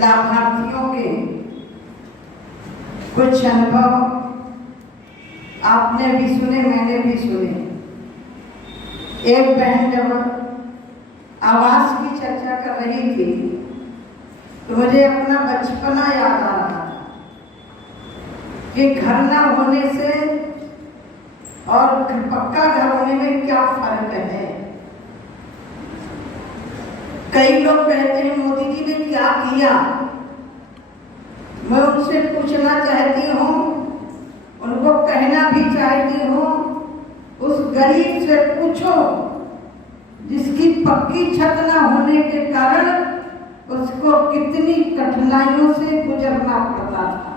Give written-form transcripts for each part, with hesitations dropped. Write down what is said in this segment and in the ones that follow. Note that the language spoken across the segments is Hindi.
लाभार्थियों के कुछ अनुभव आपने भी सुने, मैंने भी सुने। एक बहन जब आवास की चर्चा कर रही थी तो मुझे अपना बचपना याद आ रहा था कि घर न होने से और पक्का घर होने में क्या फर्क है। कई लोग कहते हैं मोदी जी ने क्या किया। मैं उनसे पूछना चाहती हूँ, उनको कहना भी चाहती हूँ, उस गरीब से पूछो जिसकी पक्की छत न होने के कारण उसको कितनी कठिनाइयों से गुजरना पड़ता था।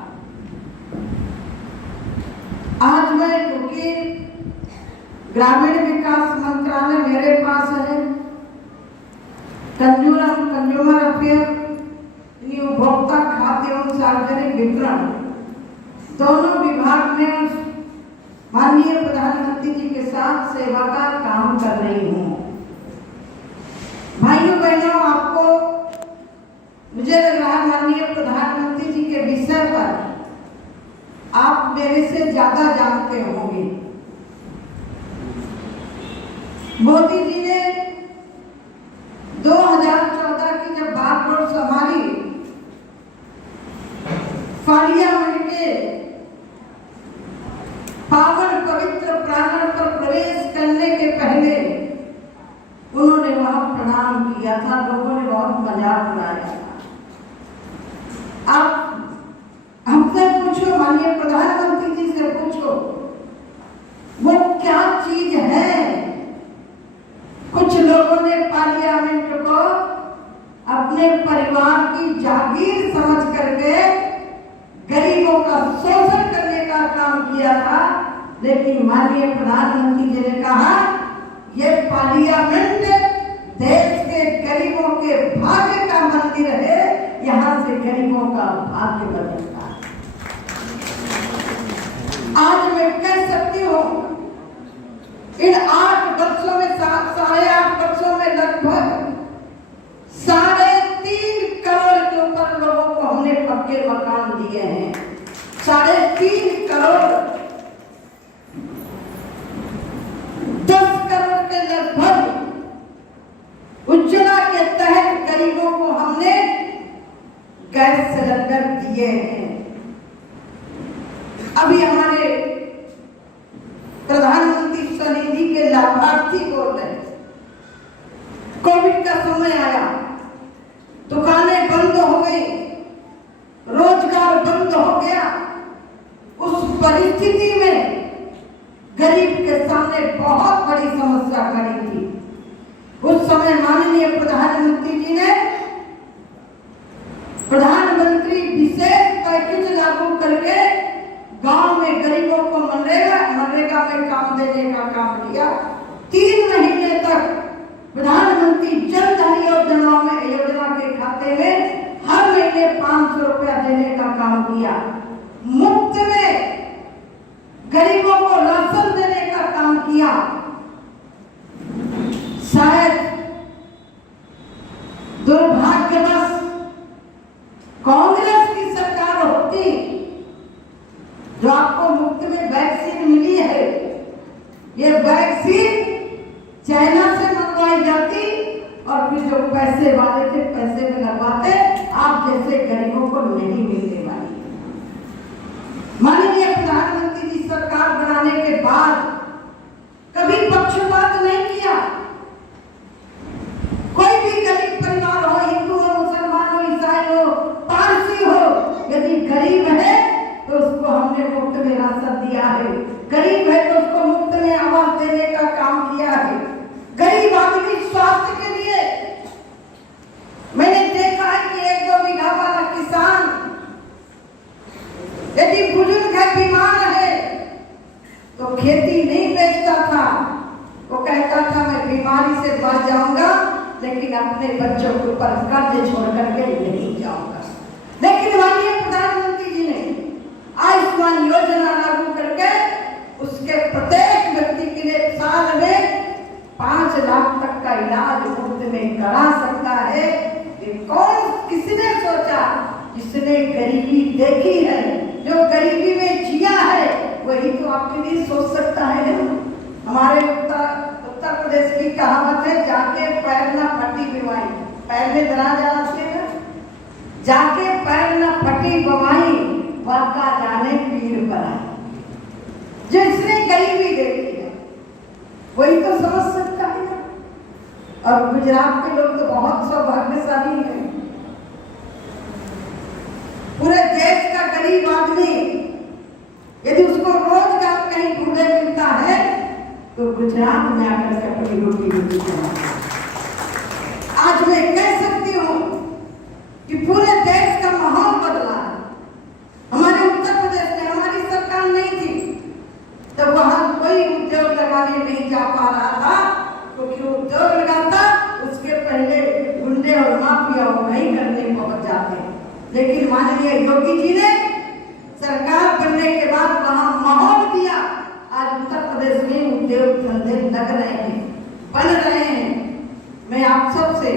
आज मैं, क्योंकि ग्रामीण विकास मंत्रालय मेरे पास है, कंज्यूमर अफेयर, उपभोक्ता खाद्य एवं सार्वजनिक वितरण, दोनों विभाग में माननीय प्रधानमंत्री जी के साथ सेवा का काम कर रही हूँ। भाइयों बहनों, आपको मुझे लग रहा है माननीय प्रधानमंत्री जी के विषय पर आप मेरे से ज्यादा जानते होंगे। मोदी जी ने 2014 की जब बागडोर संभाली, पार्लियामेंट के पावन पवित्र प्रांगण पर प्रवेश करने के पहले उन्होंने वहां प्रणाम किया था। लोगों ने बहुत मजाक उड़ाया था। आप हमसे पूछो, माननीय प्रधानमंत्री जी से पूछो, वो क्या चीज है। कुछ लोगों ने पार्लियामेंट को अपने परिवार की जागीर समझ करके गरीबों का शोषण करने का काम किया था, लेकिन माननीय प्रधानमंत्री जी ने कहा ये पार्लियामेंट देश के गरीबों के भाग्य का मंदिर है, यहाँ से गरीबों का भाग्य बदलता है। आज मैं कह सकती हूँ इन 8 वर्षों में, 8.5 वर्षों में लगभग 3.5 करोड़ के ऊपर लोगों को हमने पक्के मकान दिए हैं। 3.5 करोड़, 10 करोड़ के लगभग उज्ज्वला के तहत गरीबों को हमने गैस सिलेंडर दिए हैं। अभी हमारे प्रधानमंत्री स्वनिधि के लाभार्थी बोल रहे, कोविड का समय आया, दुकानें बंद हो गई, रोजगार बंद हो गया। उस परिस्थिति में गरीब के सामने बहुत बड़ी समस्या खड़ी थी। उस समय माननीय प्रधानमंत्री जी ने प्रधानमंत्री विशेष पैकेज लागू करके गांव में गरीबों को मनरेगा में काम देने का काम किया। 3 महीने तक प्रधानमंत्री जन धन योजना के खाते में हर महीने 500 रुपया देने का काम किया। मुफ्त में गरीबों को राशन देने का काम किया। शायद दुर्भाग्यवश कांग्रेस की सरकार होती जो आपको मुफ्त में वैक्सीन मिली है, ये वैक्सीन चाइना से मंगवाई जाती और फिर जो पैसे वाले थे पैसे में लगवाते, आप जैसे गरीबों को नहीं मिलने वाली। माननीय प्रधानमंत्री जी सरकार बनाने के बाद कभी पक्षपात नहीं किया। कोई भी गरीब परिवार हो, हिंदू हो, मुसलमान हो, ईसाई हो, पारसी हो, यदि गरीब है तो उसको हमने मुफ्त में राशन दिया है। गरीब है तो उसको मुफ्त में आवास देने का काम किया है। गरीब आदमी स्वास्थ्य के लिए मैंने देखा है कि 1-2 बीघा वाला किसान यदि बुजुर्ग है, बीमार है, तो खेती नहीं बेचता था। वो कहता था मैं बीमारी से बच जाऊंगा, लेकिन अपने बच्चों के ऊपर कर्ज छोड़ करके नहीं जाऊंगा। लेकिन माननीय प्रधानमंत्री जी ने आयुष्मान योजना लागू करके उसके प्रत्येक व्यक्ति के लिए साल में 5 लाख तक का इलाज मुफ्त में करा सकता है। कि कौन, किसने सोचा जिसने गरीबी देखी है, जो गरीबी में जिया है, वही तो आपके लिए सोच सकता है ना। हमारे उत्तर प्रदेश की कहावत है, जाके पैर ना फटी बिवाई, पैर में दराज आती है, जाके पैर ना फटी बवाई, वाका जाने पीर पर आई। जिसने गरीबी देखी है वही तो समझ सकता है ना। और गुजरात के लोग तो बहुत सौभाग्यशाली हैं। पूरे देश का गरीब आदमी यदि उसको रोजगार कहीं ढूंढे मिलता है तो गुजरात में आकर के अपनी रोटी रोटी बनाता है। आज मैं कह सकती हूँ कि पूरे देश का माहौल बदला। हमारे उत्तर प्रदेश में हमारी सरकार नहीं थी तो वहां कोई उद्योग लगाने नहीं जा पा रहा था, क्योंकि उद्योग लगाता उसके पहले गुंडे और माफिया नहीं करने पहुंच जाते। लेकिन माननीय योगी जी ने सरकार बनने के बाद वहां माहौल दिया। आज उत्तर प्रदेश में उद्योग धंधे लग रहे हैं, बन रहे हैं। मैं आप सबसे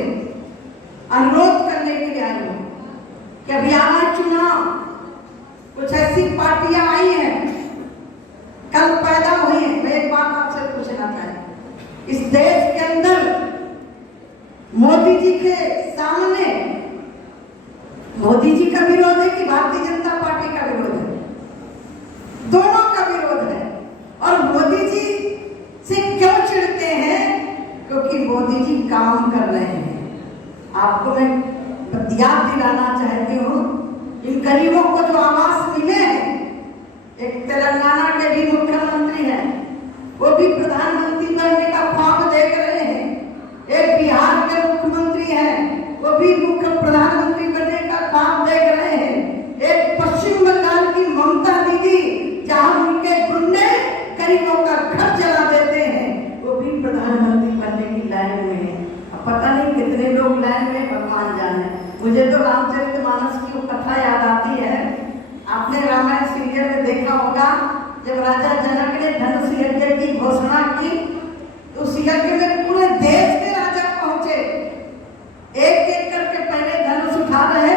अनुरोध करने के लिए आई हूँ कि अभी आना चुनाव, कुछ ऐसी पार्टियां आई हैं, कल पैदा हुई है। मैं एक बात आपसे पूछना चाहती, इस देश के अंदर मोदी जी के सामने मोदी जी का विरोध है कि भारतीय जनता पार्टी का विरोध है? दोनों का विरोध है। और मोदी जी से क्यों चिढ़ते हैं? क्योंकि मोदी जी काम कर रहे हैं। आपको मैं याद दिलाना चाहती हूँ, इन गरीबों को जो आवास मिले हैं, एक तेलंगाना के भी मुख्यमंत्री हैं, वो भी प्रधानमंत्री बनने का ख्वाब देख रहे हैं। एक बिहार के मुख्यमंत्री हैं, वो भी मुख्य प्रधानमंत्री बनने का ख्वाब देख रहे हैं। एक पश्चिम बंगाल की ममता दीदी, जहां उनके गुंडे गरीबों का घर जला देते हैं, वो भी प्रधानमंत्री बनने की लाइन में है। अब पता नहीं कितने लोग लाइन में, भगवान जाने। मुझे तो रामचरितमानस की वो कथा याद आती है। आपने रामायण सीरियल में देखा होगा, जब राजा जनक ने धनुष यज्ञ की घोषणा की तो उस यज्ञ में पूरे देश के राजा पहुंचे। एक एक करके पहले धनुष उठा रहे,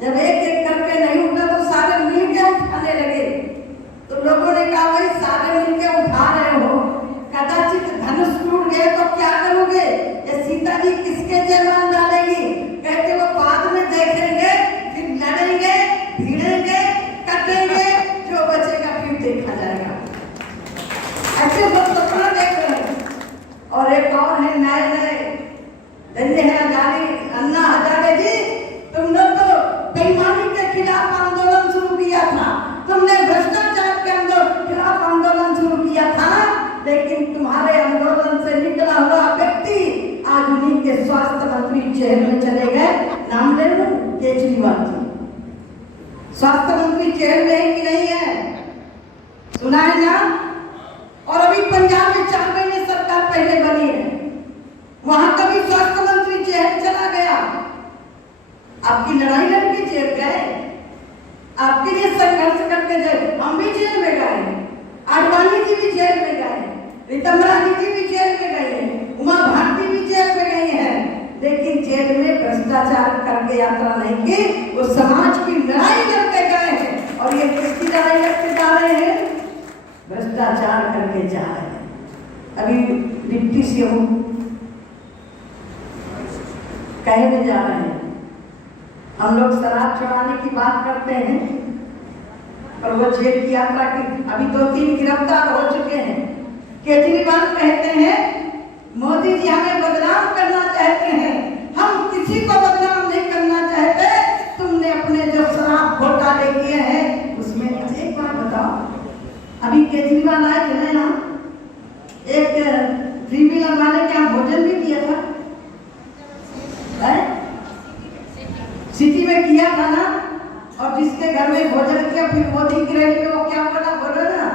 जब एक एक करके नहीं उठा तो सारे मिलकर उठाने लगे। तो लोगों ने कहा, भाई सारे मिलकर उठा रहे हो, कदाचित धनुष टूट गए तो क्या करोगे? ये सीता जी किसके जयमाल डालेगी? कहते वो बाद में देखेंगे, फिर लड़ेंगे, भिड़ेंगे, कटेंगे, जो बचेगा फिर देखा जाएगा। ऐसे लोग सपना देख रहे हैं। और एक और है, नए नए धंधे हैं हजारे, अन्ना हजारे जी, तुम लोग तो बेईमानी के खिलाफ आंदोलन शुरू किया था, तुमने भ्रष्टाचार के खिलाफ आंदोलन शुरू किया था, लेकिन तुम्हारे आंदोलन से निकला हुआ व्यक्ति आज उन्हीं के स्वास्थ्य मंत्री जेल में चले गए। नाम ले लो, केजरीवाल जी स्वास्थ्य मंत्री जेल में है कि नहीं है? सुना है ना? और अभी पंजाब में 4 महीने सरकार पहले बनी है, वहां का भी स्वास्थ्य मंत्री जेल चला गया। आपकी लड़ाई लड़के जेल गए, आपके लिए संघर्ष करके जेल, हम भी जेल में गए, आडवाणी जी भी जेल में गए, रीतम रानी जी भी जेल में गए, उमा भारती भी जेल में गई है। लेकिन जेल में भ्रष्टाचार करके यात्रा नहीं की, वो समाज की लड़ाई लड़के गए हैं। और ये किसकी लड़ाई लड़के जा रहे हैं? भ्रष्टाचार करके जा रहे हैं। अभी डिप्टी सीएम कहने जा रहे हैं, हम लोग शराब छुड़ाने की बात करते हैं, पर वो जेल की यात्रा की अभी 2-3 गिरफ्तार हो चुके हैं। केजरीवाल कहते हैं, मोदी जी हमें बदनाम करना चाहते हैं, हम किसी को बदनाम नहीं करना चाहते। तुमने अपने जो शराब घोटाले किए हैं उसमें एक बात बताओ, अभी केजरीवाल आए थे ना, एक 3 व्हीलर वाले के यहाँ भोजन भी किया था, सिटी में किया था ना, और जिसके घर में भोजन किया फिर मोदी की रैली में वो क्या बोला, बोलो ना,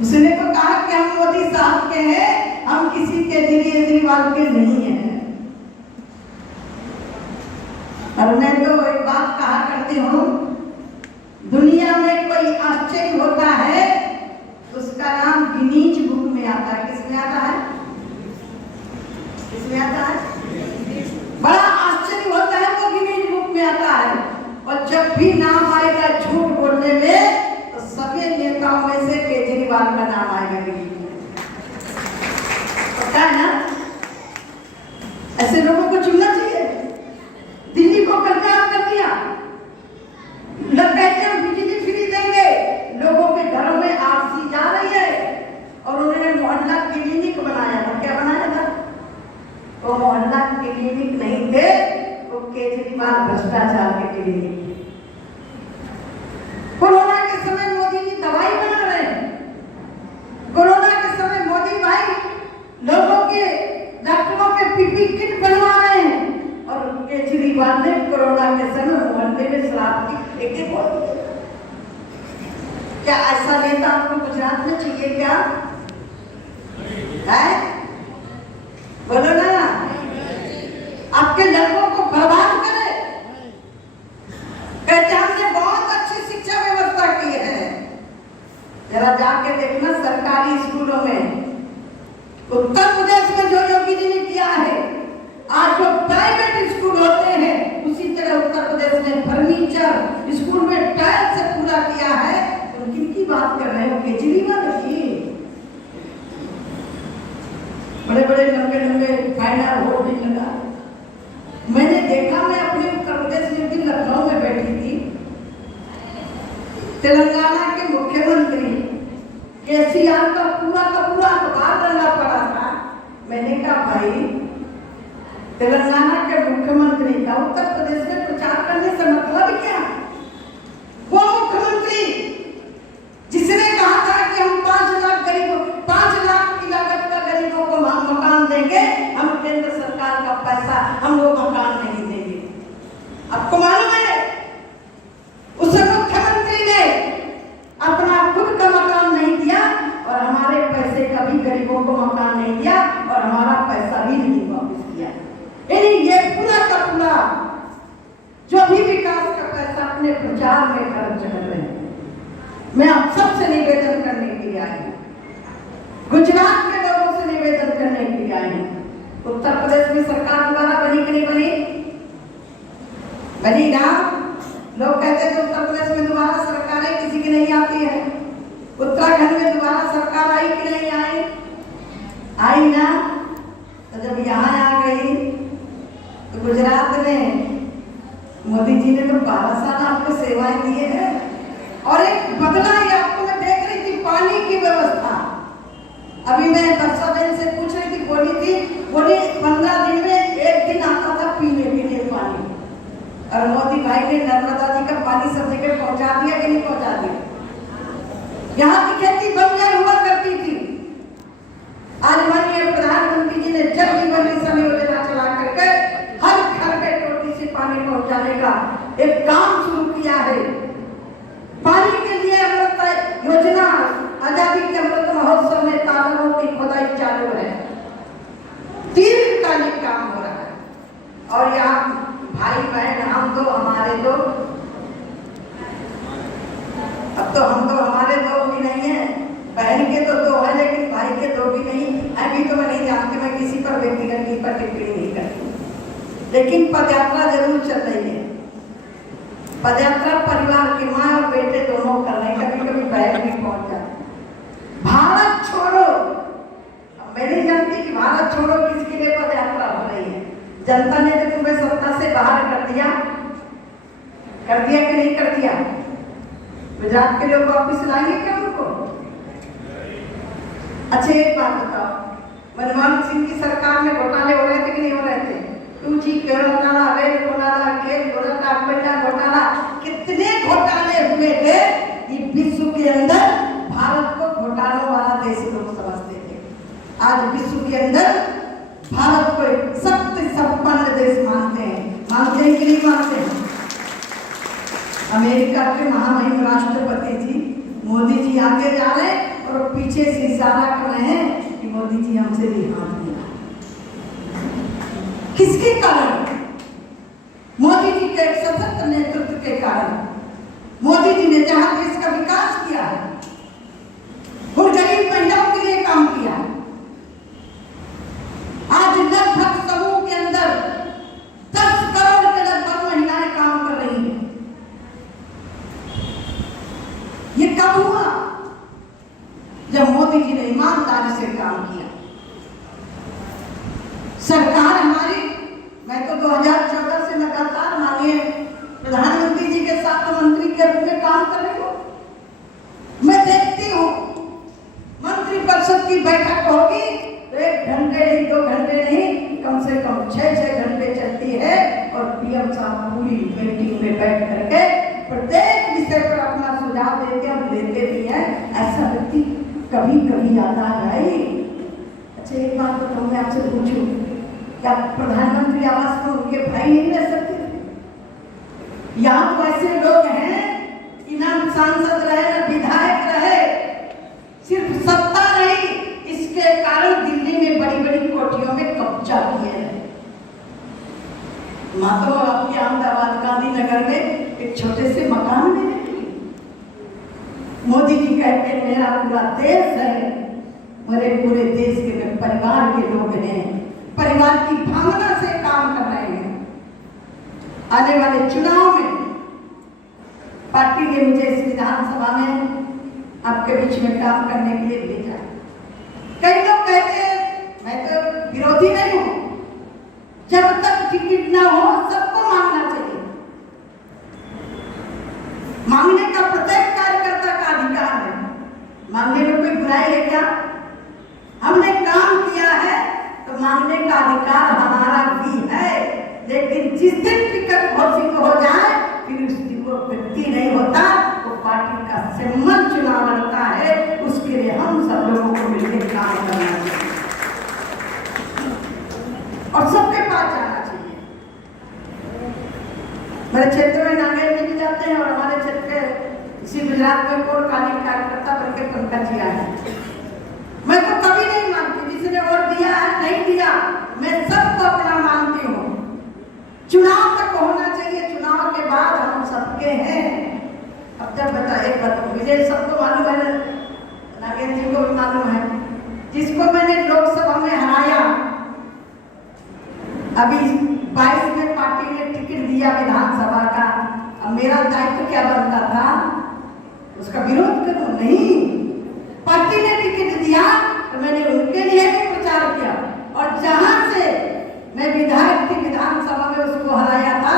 उसने तो कहा कि हम मोदी साहब के हैं, हम किसी केजरीवाल के नहीं हैं। और मैं तो एक बात कहा करती हूँ, दुनिया में कोई आश्चर्य होता है उसका नाम गिनीज बुक में आता है। किसमें आता है? किसमें आता है? बड़ा आश्चर्य होता है वो गिनीज बुक में आता है। जब भी नाम आएगा झूठ बोलने में तो सभी नेताओं में से केजरीवाल का नाम आएगा। पता है ना, ऐसे लोगों को चुनना चाहिए। दिल्ली को कंगाल कर दिया, लोग कहते हैं बिजली फ्री देंगे, लोगों के घरों में आरसी जा रही है और उन्होंने मोहल्ला क्लिनिक बनाया था। क्या बनाया था? वो मोहल्ला क्लिनिक नहीं थे, वो केजरीवाल भ्रष्टाचार के क्लिनिक। कोरोना के समय मोदी जी दवाई बना रहे हैं, कोरोना के समय मोदी भाई लोगों के डॉक्टरों के पीपी किट बनवा रहे हैं और केजरीवाल ने कोरोना के समय मोहल्ले में शराब की ठेके खोल दिए। क्या ऐसा नेता आपको गुजरात में चाहिए क्या? है? बोलो ना, आपके लड़कों को बर्बाद करे। कहते हमने बहुत अच्छी शिक्षा व्यवस्था की है। जरा जाके देखना सरकारी स्कूलों में, उत्तर प्रदेश में जो योगी जी ने किया है, आज जो प्राइवेट स्कूल होते हैं उसी तरह उत्तर प्रदेश ने फर्नीचर स्कूल में टाइल से पूरा किया है। तो किनकी बात कर रहे हो? केजरीवाल की। बड़े बड़े लंबे लंबे फाइनल होर्डिंग लगा। मैंने देखा, मैं अपने उत्तर प्रदेश में भी लखनऊ में बैठी थी, तेलंगाना के मुख्यमंत्री केसीआर का पूरा अखबार डालना पड़ा था। मैंने कहा भाई, तेलंगाना के मुख्यमंत्री का उत्तर प्रदेश में प्रचार करने से मतलब क्या? वो मुख्यमंत्री जिसने कहा था कि हम 5 लाख की लागत का गरीबों को मकान देंगे, हम केंद्र सरकार का पैसा हम वो मकान नहीं देंगे। आपको मालूम है उस मुख्यमंत्री ने अपना खुद का मकान नहीं दिया और हमारे पैसे का भी गरीबों को मकान नहीं दिया और हमारा पैसा भी नहीं वापस किया। यानी ये पूरा का पूरा जो भी विकास का पैसा अपने प्रचार में खर्च कर रहे हैं। मैं आप सबसे निवेदन करने के लिए आई हूँ, गुजरात के लोगों से निवेदन करने के लिए आई हूँ। उत्तर प्रदेश में सरकार दोबारा बनी कि नहीं बनी? बनी ना। लोग कहते हैं उत्तर प्रदेश में दोबारा सरकार है, किसी की नहीं आती है। उत्तराखंड में दोबारा सरकार आई कि नहीं आई? आई ना। तो जब यहाँ आ गई तो गुजरात में मोदी जी ने तो 12 साल आपको सेवाएं दी है और एक बदला ही आपको मैं देख रही थी, पानी की व्यवस्था। अभी मैं वर्षा बहन से पूछ रही थी, बोली 15 दिन में 1 दिन आता था पीने के लिए पानी। और मोदी भाई ने नर्मदा जी का पानी सब जगह पहुंचा दिया कि नहीं पहुंचा दिया? यहाँ की खेती बंजर हुआ करती थी। आज माननीय प्रधानमंत्री जी ने जल जीवन मिशन योजना चला करके हर घर पे टोटी से पानी पहुंचाने का एक काम शुरू किया है। पानी के लिए अमृत योजना, आजादी के अमृत महोत्सव में तालाबों की खोदाई चालू है, दीर्घकालिक काम हो रहा है। और यहाँ भाई बहन हम तो हमारे दो, अब तो हम तो हमारे दो भी नहीं है, बहन के तो 2 है लेकिन भाई के 2 भी नहीं। अभी तो मैं नहीं जानती, मैं किसी पर व्यक्तिगत की पर टिप्पणी नहीं करती, लेकिन पदयात्रा जरूर चल रही है। पदयात्रा परिवार के माँ और बेटे दोनों कर रहे हैं, कभी कभी बहन भी पहुंच जाती। भारत छोड़ो, मैं नहीं जानती कि भारत छोड़ो किसके लिए पदयात्रा हो रही है। जनता ने तो तुम्हें सत्ता से बाहर कर दिया कि नहीं कर दिया? गुजरात के लोग वापिस लाएंगे क्या उनको? अच्छा एक बात बताओ, मनमोहन सिंह की सरकार में घोटाले हो रहे थे कि नहीं हो रहे थे? 2G घोटाला, रेल घोटाला, खेल घोटाला, कोयला घोटाला, कितने घोटाले हुए थे कि विश्व के अंदर भारत को घोटालों वाला देश लोग समझते थे। आज विश्व के अंदर भारत को एक शक्ति संपन्न देश मानते हैं कि नहीं मानते हैं? अमेरिका के महामहिम राष्ट्रपति जी मोदी जी आगे जा रहे हैं और पीछे से इशारा कर रहे हैं कि मोदी जी हमसे भी हाथ मिला। किसके कारण? मोदी जी के सशक्त नेतृत्व के कारण। मोदी जी ने जहां देश का विकास किया है, वो गरीब महिलाओं के लिए काम किया। आज लगभग समूह के अंदर 10 करोड़ के लगभग महिलाएं काम कर रही हैं। मोदी जी ने ईमानदारी से काम किया। सरकार हमारी, मैं तो 2014 से लगातार माननीय प्रधानमंत्री जी के साथ मंत्री के रूप में काम कर रही हूँ। मैं देखती हूँ मंत्रिपरिषद की बैठक होगी तो 1 घंटे नहीं, 2 घंटे नहीं, कम से कम 6-6 घंटे चलती है और पीएम साहब पूरी मीटिंग में बैठ करके प्रत्येक विषय पर अपना सुझाव देते और लेते भी हैं। ऐसा व्यक्ति कभी कभी आता है। अच्छा, एक बात बताऊं, मैं आपसे पूछूं, क्या प्रधानमंत्री आवास में उनके भाई नहीं रह सकते? यहाँ तो ऐसे लोग हैं कि ना सांसद रहे ना विधायक रहे, सिर्फ सत्ता नहीं, इसके कारण दिल्ली में बड़ी बड़ी कोठियों में कब्जा किए हैं। मातो आपके अहमदाबाद गांधीनगर में एक छोटे से मकान में रहती। मोदी जी कहते हैं मेरा पूरा देश है, मेरे पूरे देश के परिवार के लोग हैं, परिवार की भावना से काम कर रहे हैं। आने वाले चुनाव में पार्टी ने मुझे इस विधानसभा में आपके बीच में काम करने के लिए भेजा। कई लोग कहते हैं मैं तो विरोधी नहीं हूं, जब तक टिकट ना हो सबको मांगना चाहिए। मांगने का प्रत्येक कार्यकर्ता का अधिकार है, मांगने में कोई बुराई है क्या? हमने काम किया है तो मांगने का अधिकार हमारा भी है, लेकिन जिस दिन टिकट घोषित हो जाए फिर उस दिन वो व्यक्ति नहीं होता, वो पार्टी का सिम्बल चुनाव लड़ता है। उसके लिए हम सब लोगों को मिलकर काम करना चाहिए और सबके पास जाना चाहिए। मेरे क्षेत्र में नागेल जी भी जाते हैं और हमारे क्षेत्र के इसी गुजरात में कोट काली कार्यकर्ता बनकर पंकज जी आए। मैं तो कभी नहीं मानती जिसने वोट दिया है नहीं दिया, मैं सबको अपना मानती हूँ। चुनाव तक होना चाहिए, चुनाव के बाद हम सबके हैं। अब तक बता एक बात मुझे सबको मालूम है, नागेंद्र जी को भी मालूम है, जिसको मैंने लोकसभा में हराया, अभी 22 में पार्टी ने टिकट दिया विधानसभा का, अब मेरा दायित्व क्या बनता था? उसका विरोध करूं? नहीं, पार्टी ने टिकट दिया तो मैंने उनके लिए भी प्रचार किया और जहां से मैं विधायक की विधानसभा में उसको हराया था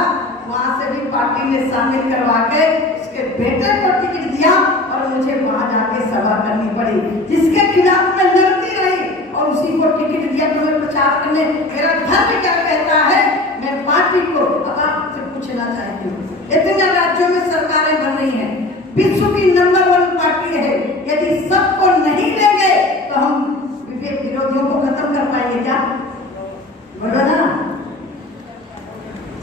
वहां से भी पार्टी ने शामिल करवा के उसके बेटे को टिकट दिया और मुझे वहां जाके सभा करनी पड़ी, जिसके खिलाफ मैं लड़ती रही और उसी को टिकट दिया तो मैं प्रचार करने। मेरा धर्म क्या कहता है, मैं पार्टी को अब आपसे पूछना चाहती हूँ, इतने राज्यों में सरकारें बन रही हैं, विश्व की नंबर 1 पार्टी है, यदि सबको नहीं लेंगे तो हम विरोधियों को खत्म कर पाएंगे क्या? बोलो ना,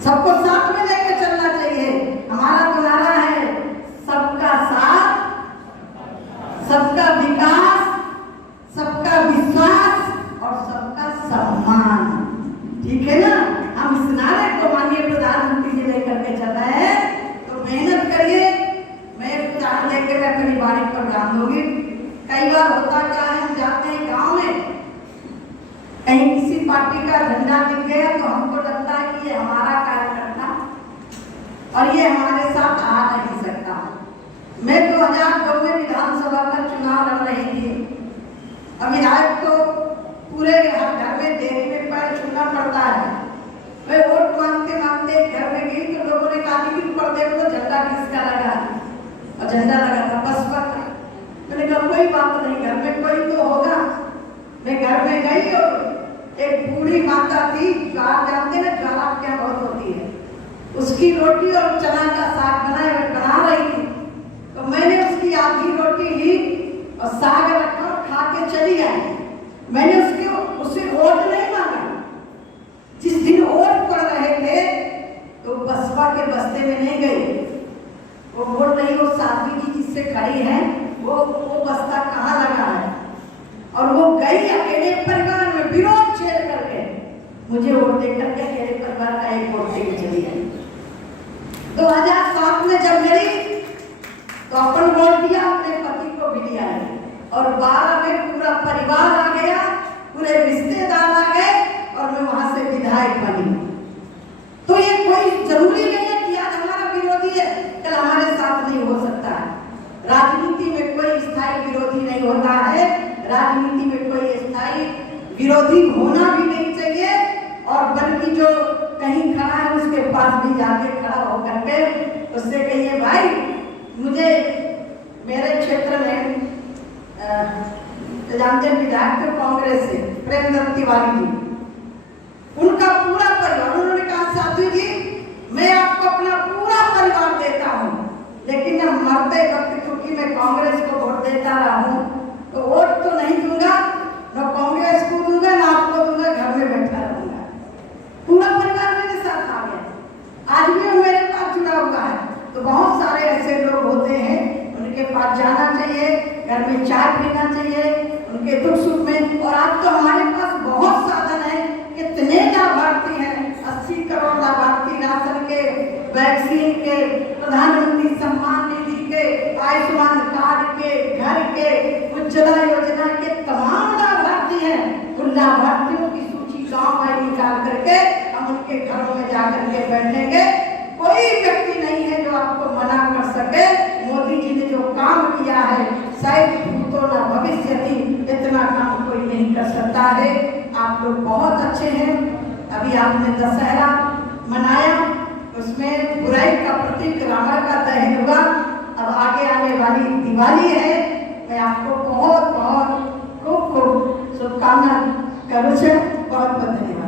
सबको साथ में लेकर चलना चाहिए। हमारा तो नारा है सबका साथ, सबका विकास, सबका विश्वास और सबका सम्मान। ठीक है ना? हम इस नारे को माननीय प्रधानमंत्री जी लेकर के चल रहे हैं, तो मेहनत करिए। मैं उदाहरण लेकर मैं अपनी बारी पर ध्यान दूंगी। कई बार होता क्या है, हम जाते हैं गांव में, कहीं किसी पार्टी का झंडा दिख गया तो हमको लगता है कि ये हमारा कार्यकर्ता और ये हमारे साथ आ नहीं सकता। मैं 2002 में विधानसभा का चुनाव लड़ रही थी। अब विधायक तो पूरे घर में देखने पर छूना पड़ता है। मैं वोट मांगते मांगते घर में गई तो लोगों ने कहा कि ऊपर देखो झंडा किसका लगा, और झंडा लगा था बसपा का। मैंने कहा कोई बात नहीं, घर में कोई तो होगा। मैं घर में गई और एक बूढ़ी माता थी, ज्वार जानते ना, ज्वार क्या बहुत होती है, उसकी रोटी और चना का साग बना रही थी। तो मैंने उसकी आधी रोटी ली और साग रखा और खा के चली आई। मैंने उससे वोट नहीं मांगा। जिस दिन वोट पड़ रहे थे तो बसपा के बस्ते में नहीं गई, वो वोट नहीं, वो साध्वी जी जिससे खड़ी है वो बस्ता कहाँ लगा है, और वो गई अकेले परिवार में विरोध छेड़ करके मुझे वोट देकर के अकेले परिवार का एक वोट देकर चली आई। 2007 में जब लड़ी तो अपन वोट दिया, अपने पति को भी दिया है, और 12 में पूरा परिवार आ गया, पूरे रिश्तेदार आ गए और मैं वहां से विधायक बनी। तो ये कोई जरूरी नहीं है कि आज हमारा विरोधी है कल हमारे साथ नहीं हो सकता है। राजनीति में कोई स्थायी विरोधी नहीं होता है। राजनीति में कोई स्थायी विरोधी होना भी नहीं चाहिए, और बल्कि जो कहीं खड़ा है उसके पास भी जाके खड़ा होकर के उससे कहिए भाई मुझे मेरे क्षेत्र में जानते हैं विधायक थे कांग्रेस से प्रेमदत्त तिवारी जी, उनका पूरा परिवार, उन्होंने कहा साधु जी मैं आपको अपना पूरा परिवार देता हूँ, लेकिन न मरते वक्त क्योंकि मैं कांग्रेस को वोट देता रहा हूँ तो वोट तो नहीं दूंगा, न कांग्रेस को दूंगा न आपको दूंगा, घर में बैठा रहूंगा। पूरा परिवार मेरे साथ आ गया, आज भी वो मेरे पास जुड़ा हुआ है। तो बहुत सारे ऐसे लोग होते हैं, उनके पास जाना चाहिए, घर में चाय पीना चाहिए, उनके दुख सुख में। और आज तो हमारे पास बहुत साधन है, कितने लाभार्थी हैं, 80 करोड़ लाभार्थी राशन के, वैक्सीन के, प्रधानमंत्री सम्मान निधि के, आयुष्मान कार्ड के, घर के, उज्ज्वला योजना के तमाम लाभार्थी हैं। उन लाभार्थियों की सूची गांव में निकाल करके हम उनके घरों में जाकर के बैठेंगे। कोई व्यक्ति नहीं है जो आपको मना कर सके। मोदी जी ने जो काम किया है, शायद भूतो न भविष्यति, इतना काम कोई नहीं कर सकता है। आप लोग बहुत अच्छे हैं। अभी आपने दशहरा मनाया, उसमें बुराई का प्रतीक रावण का दहन हुआ। अब आगे आने वाली दिवाली है, मैं आपको बहुत बहुत खूब खूब शुभकामना करूँ। बहुत बहुत धन्यवाद।